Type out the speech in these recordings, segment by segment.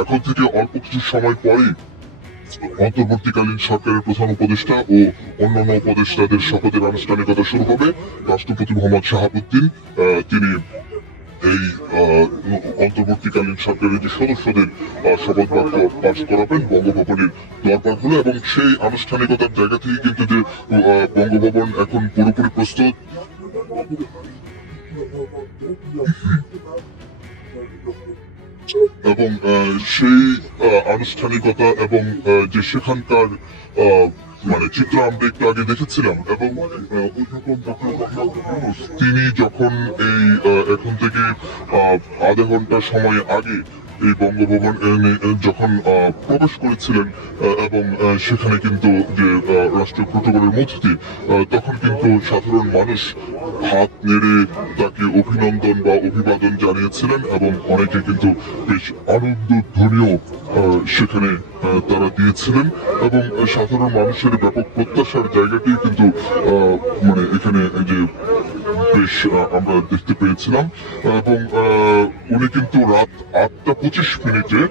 এখন থেকে অল্প কিছু সময় পরেই অন্তর্বর্তীকালীন সরকারের প্রধান উপদেষ্টা ও অন্যান্য উপদেষ্টাদের শপথের আনুষ্ঠানিকতা শুরু হবে। রাষ্ট্রপতি মোহাম্মদ শাহাবুদ্দিন তিনি এই অন্তর্বর্তীকালীন সরকারের যে সদস্যদের শপথ বাক্য পাঠ করাবেন বঙ্গভবনের দরবার হলো, এবং সেই আনুষ্ঠানিকতার জায়গা থেকে কিন্তু যে বঙ্গভবন এখন পুরোপুরি প্রস্তুত। এবং সেই আনুষ্ঠানিকতা এবং যে সেখানকার মানে চিত্র আমরা একটু আগে দেখেছিলাম, এবং তিনি যখন এই এখন থেকে আধা ঘন্টা সময় আগে এই বঙ্গভবন যখন প্রবেশ করেছিলেন, এবং সেখানে কিন্তু যে রাষ্ট্রীয় প্রোটোকলের মধ্যে দিয়ে তখন কিন্তু সাধারণ মানুষ হাত নেড়ে তাকে অভিনন্দন বা অভিবাদন জানিয়েছিলেন, এবং অনেকে কিন্তু বেশ আনন্দধ্বনিও সেখানে তারা দিয়েছিলেন, এবং সাধারণ মানুষের ব্যাপক প্রত্যাশার জায়গাটি কিন্তু মানে এখানে যে বেশ আমরা দেখতে পেয়েছিলাম। এবং উনি কিন্তু রাত 8:25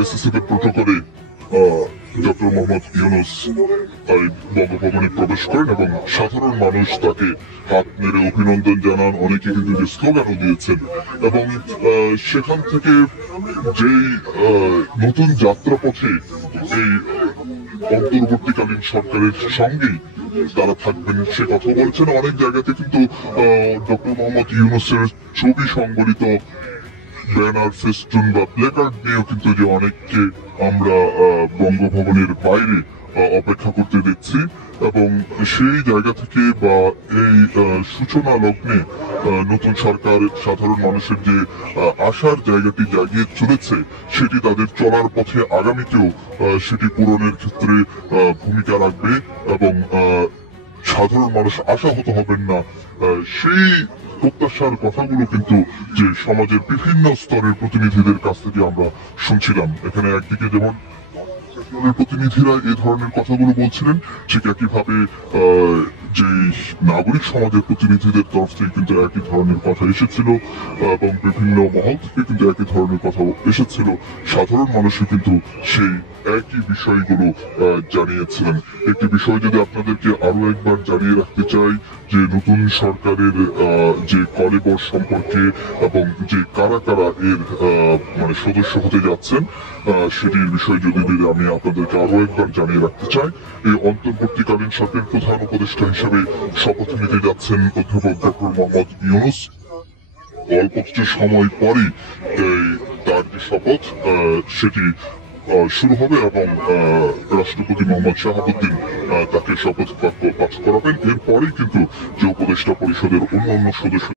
এসএসএফ এর প্রোটোকলে ডক্টর মোহাম্মদ ইউনূস বঙ্গভবনে প্রবেশ করেন, এবং সাধারণ মানুষ তাকে হাত নেড়ে অভিনন্দন জানান, অনেকে কিন্তু যে স্লোগানও দিয়েছেন। এবং সেখান থেকে যেই নতুন যাত্রাপথে এই অন্তর্বর্তীকালীন সরকারের সঙ্গেই তারা থাকবেন সে কথা বলছেন। অনেক জায়গাতে কিন্তু ডক্টর মোহাম্মদ ইউনূসের ছবি সংবলিত ব্যানার, ফেস্টুন বা প্লেকার্ড দিয়েও কিন্তু যে অনেককে আমরা বঙ্গভবনের বাইরে অপেক্ষা করতে দেখছি, এবং সেই জায়গা থেকে বা এই সূচনা লগ্নে নতুন সরকার সাধারণ মানুষের যে আশার জায়গাটি জাগিয়ে চলেছে, সেটি তাদের চলার পথে আগামীতেও সেটি পূরণের ক্ষেত্রে ভূমিকা রাখবে, এবং সাধারণ মানুষ আশাহত হবেন না। সেই প্রত্যাশার কথাগুলো কিন্তু যে সমাজের বিভিন্ন স্তরের প্রতিনিধিদের কাছ থেকে আমরা শুনছিলাম। এখানে একদিকে যেমন প্রতিনিধিরা এই ধরনের কথাগুলো বলছিলেন, ঠিক একইভাবে যে নাগরিক সমাজের প্রতিনিধিদের তরফ থেকে কিন্তু একই ধরনের কথা এসেছিল, এবং বিভিন্ন মহল থেকে কিন্তু একই ধরনের কথা এসেছিল। সাধারণ মানুষও কিন্তু সেই একই বিষয়গুলো জানিয়েছিলেন। একটি বিষয় যদি আপনাদেরকে আরো একবার জানিয়ে রাখতে চাই, যে নতুন সরকারের যে কলেবর সম্পর্কে এবং যে কারা কারা এর মানে সদস্য হতে যাচ্ছেন, সেটির বিষয় যদি আমি আপনাদেরকে আরো একবার জানিয়ে রাখতে চাই। এই অন্তর্বর্তীকালীন সরকারের প্রধান উপদেষ্টা হিসেবে শপথ নিতে যাচ্ছেন অধ্যাপক ডক্টর মোহাম্মদ ইউনূস। অল্প কিছু সময় পরেই তার যে শপথ সেটি শুরু হবে, এবং রাষ্ট্রপতি মোহাম্মদ শাহাবুদ্দিন তাকে শপথ বাক্য পাঠ করাবেন। এরপরেই কিন্তু যে উপদেষ্টা পরিষদের অন্যান্য সদস্য